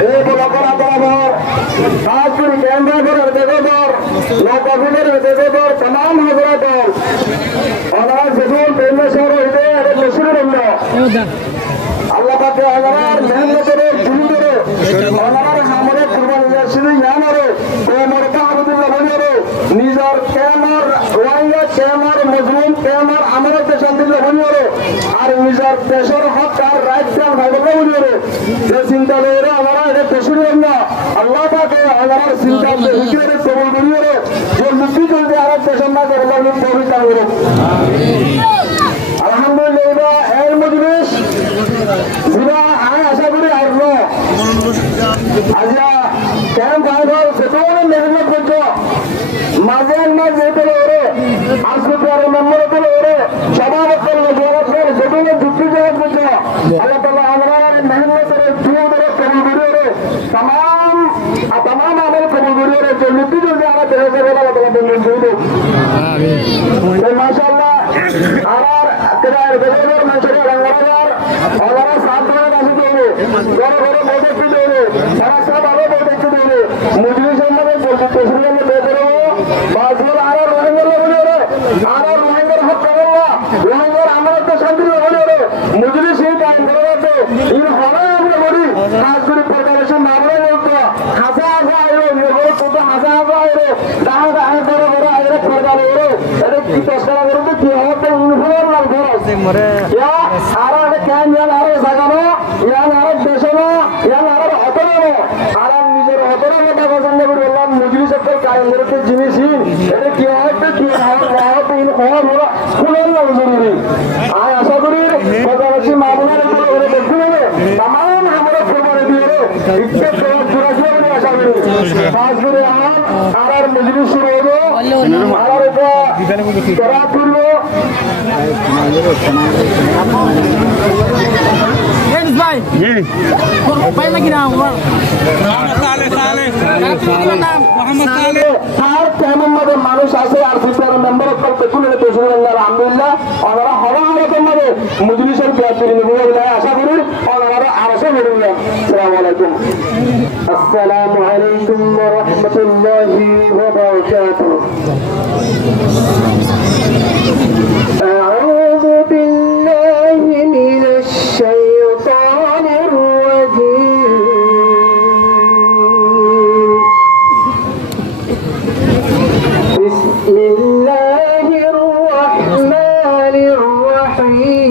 এই বলাকরা বরাবর তাজপুর কেন্দ্রের বেগদর নৌকাগুলোর বেগদর तमाम হজরত ওনার যেগুলো বেমেশর হইবে এটা মসুরের অন্য আল্লাহ পাকে ওনার মেহনতের জুলুমের ওনার হামরে কুরবানি ইয়াসির ইয়ানারে ওমর কাবুল্লাহ বলিরে নিজর কেমর ওয়াইয়া কেমর মজলুম কেমর আমারতে শান্তিল্লাহ বলিরে আর নিজর দেশের হক আর রাইটটার ভাইবল্লাহ বলিরে যে চিন্তা লইরে আমরা এটা মসুরের অন্য আল্লাহ পাকে ওনার চিন্তা হিজরে কবুল বলিরে যে মুক্তি জলদি আর দেশের না করে আল্লাহ পবিত্র করে আমিন আলহামদুলিল্লাহ এই মজলিস জিরা আমি আশা করি আসবো আজা কেন গাইবল সেটাও মেহনত করছো মাঝে মাঝে যেতে ওরে আসতে মেম্বার হতে ওরে সভাপতি সেটাও যুক্তি জবাব করছো আল্লাহ তাআলা আমরা মেহনতের দুধের কবুল করে तमाम आमल कबूल करिए जो मुक्ति जो आ रहा है अल्लाह ताला बंदे दे तो माशाअल्लाह आर केदार बेदर मंचरे रंगरार और साथ में आसे दे घर घर बहुत अच्छे दे सारा सब आलो बहुत अच्छे दे मुझे समझ में बोलते तस्वीर में दे रहे हो बाजूल आर रोहिंगर बोले रे आर रोहिंगर हक करेगा रोहिंगर हमारे तो शांति बोले रे मुझे से काम करेगा तो इन हमारे अपने बड़ी खास कर प्रिपरेशन मामले में तो हासा हासा आयो ये बहुत तो हासा हासा आयो दाह दाह करे करे आयो फरगाले रे अरे की तस्वीर करो तो क्या होता इन भर ना करो से मरे या आरा ने कैन या आरा सगानो या आरा देशनो या आरा हतरो आरा निजर हतरो मत पसंद করে বললাম মুজরি সরকার কায়েম করতে জিনিসই এটা কি হবে কি হবে इन হওয়া বড় ফুলের না জরুরি আয় আশা করি বাজারসি মামুনার উপরে দেখতে হবে तमाम আমরা প্রমাণ দিয়ে ইচ্ছে জোড়া জোড়া আশা করি খাস করে আর মুজরি শুরু হলো আর এটা করা করলো ভাই ভাই নাকি না মানুষ আছে আর মেম্বার আলহামদুলিল্লাহ ওনারা হওয়া মতো মুজলিসের আশা করি ওনারা আরো বলুন আসসালামু আলাইকুম আসসালামু আলাইকুম ওয়া রাহমাতুল্লাহি ওয়া বারাকাতুহু আউযু বিল্লাহি মিনাশ শাইতানির রাজীম বিসমিল্লাহির রাহমানির রাহিম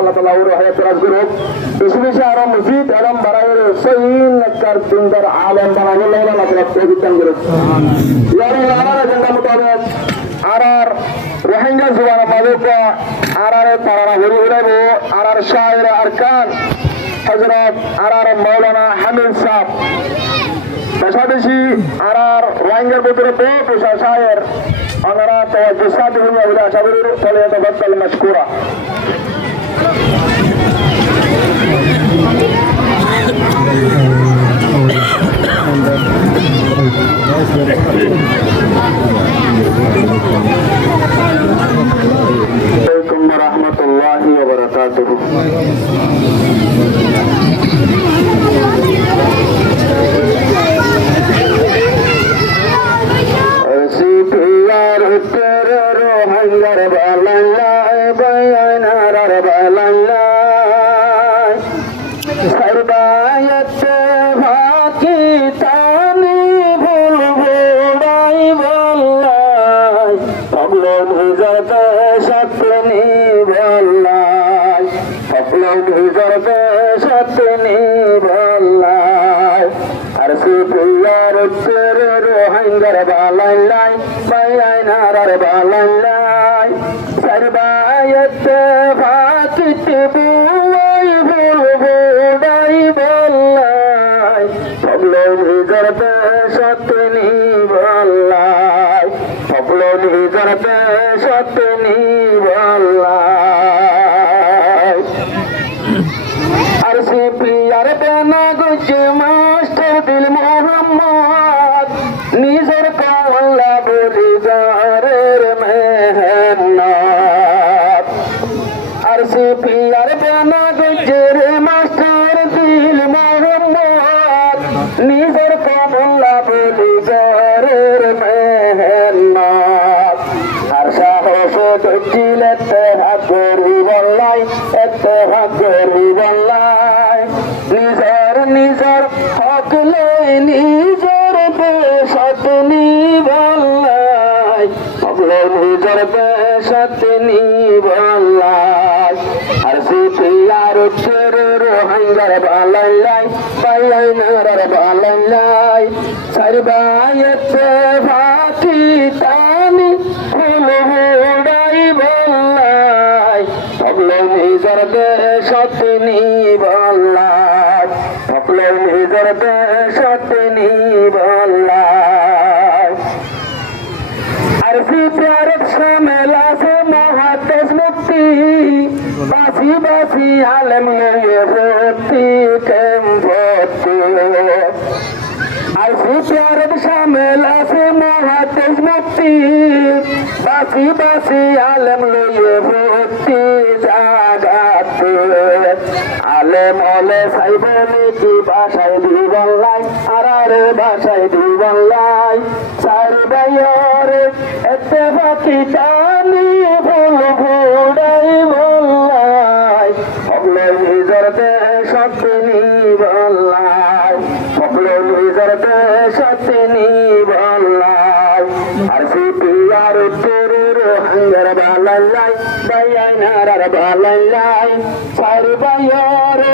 Allah Taala urus hayat terus guru. Bismillah ar-Rahmanir dalam barair sayin nakar tindar alam banane Allah Taala pebitan guru. Ya Allah janda mutabak arar rohingya zubana padeka arar tarara guru hurabo arar shair arkan Hazrat arar Maulana Hamid Sahab পাশাপাশি আরার রোহিঙ্গার ভিতরে বহু পেশা শায়ের ওনারা তাওয়াজ্জুহ দিবেন বলে আশা করি চলে তবাক্কাল মাশকুরা আসসালামু আলাইকুম ওয়া রাহমাতুল্লাহি ওয়া বারাকাতুহু Sipiyar uttara rohangar balalai bayanar balalai sarbayat bhaki tani bhul bhulai ballai pablo bhujata satni ballai pablo bhujata satni আর সুপিয়ার তেরে রোহিঙ্গার বালাই বাইনার বালাই সরবায়তে ফাকিতে বুয়াই বুড়াই বলাই পবলো নিজর সতনি বলাই পবলো নিজর সতনি বলাই আর সুপিয়ার বেনা গুজে মাস্টার দিল মোহাম্মদ নিজর কাওয়াল্লা বলি জারের মেহনত আর সুপিয়ার বেনা গুজের মাস্টার দিল মোহাম্মদ নিজর কাওয়াল্লা বলি জারের মেহনত আর সাহস দজিলেতে হাগরি বল্লাই এতে হাগরি বল্লাই নিজর হকলে নিজর বেশত নি বল্লাই হকলে নিজর বেশত নি বল্লাই আর সুপিয়ার তেরে রোহিঙ্গার বালাই বাইনার বালাই সরবায়তে ফাকি তানি ফুল হুড়াই বল্লাই হকলে নিজর বেশত নি বল্লাই হকলে নিজর বেশত নি বল্লাই আর সুপিয়ার শামেলা সে মহাদেশ মুক্তি বাসি বাসি আলেম লয়ে ভর্তি কেম ভর্তি আর সুপিয়ার শামেলা সে মহাদেশ মুক্তি বাসি বাসি আলেম লয়ে ভর্তি জাগাতে আলেম ওলে সাইবনে কি ভাষায় দিবল্লাই আর ভাষায় দিবল্লাই সারবায়রে এতে বাকি টানি ফুল ঘুড়াই বল্লাই হকলে নিজর দেশত নি বল্লাই হকলে নিজর দেশত নি বল্লাই আর সুপিয়ার তেরে রোহিঙ্গার বালাই বাইনার বালাই সরবায়রে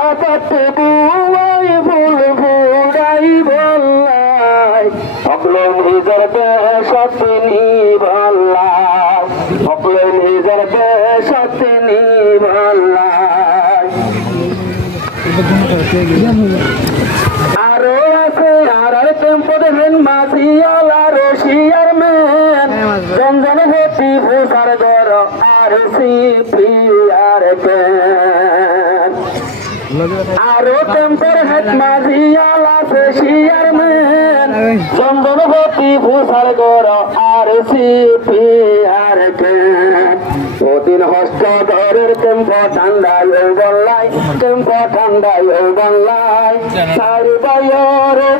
অপত বুয়াই ফুল ঘুড়াই বল্লাই হকলে নিজর বেশত নি বল্লাই হকলে নিজর বেশত নি বল্লাই আরো আছে আর টেম্পো দেখেন মাসিয়ালা রশিয়ার মেন জঞ্জন ভর্তি ভূষার গর আর সিপিআর কেন আরো টেম্পোর হেড মাসিয়ালা রশিয়ার মেন জঞ্জন ভর্তি ভূষার গর আর সিপিআর কেন ওদিন হস্ত ধরের টেম্পো ঠান্ডায় বল্লাই টেম্পো ঠান্ডায় বল্লাই সরবায়রে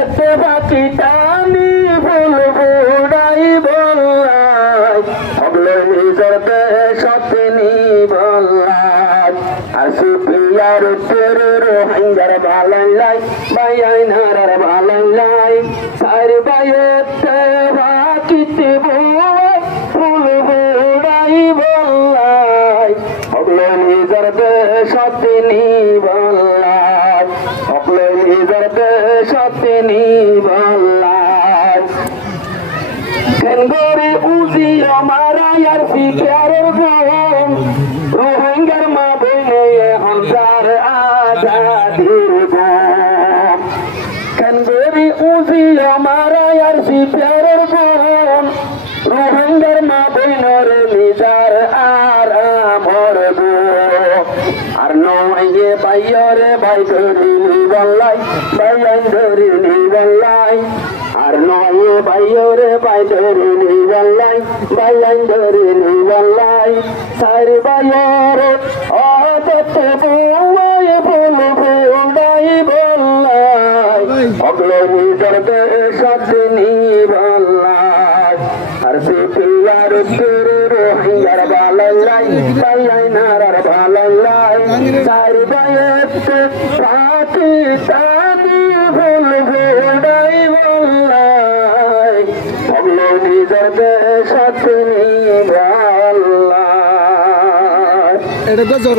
এতে বাকি টানি ফুল ঘুড়াই বল্লাই হকলে নিজর বেশত নি বল্লাই আর সুপিয়ার তেরে রোহিঙ্গার বালাই বাইনার বালাই সরবায়তে বাকিতে বুয়াই ফুল ঘুড়াই বল্লাই হকলে নিজর বেশত নি বল্লাই হকলে নিজর বেশত নি বল্লাই কেনগরে উজি আমারা আর ফিকারের গুণ রোহিঙ্গার মা বইনে হামজার আজাদির গুণ কেনগরে উজি আমারা আর ফিকারের গুণ রোহিঙ্গার মা বইনের নিজার আর আমর গো আর নয় বাইরে বাই ধরিনি বল্লাই বাইন ধরিনি বল্লাই আর নয় বাইরে বাই ধরিনি বল্লাই বাইন ধরিনি বল্লাই সরবায়রে অতত বুয়াই ফুল ঘুড়াই বল্লাই হকলে নিজর বেশত নি বল্লাই আর সুপিয়ার তেরে রোহিঙ্গার বালাই বাইনার বালাই সরবায়তে ফাকি তানি ফুল ঘুড়াই বল্লাই হকলে নিজর বেশত নি বল্লাই এটা তো জোর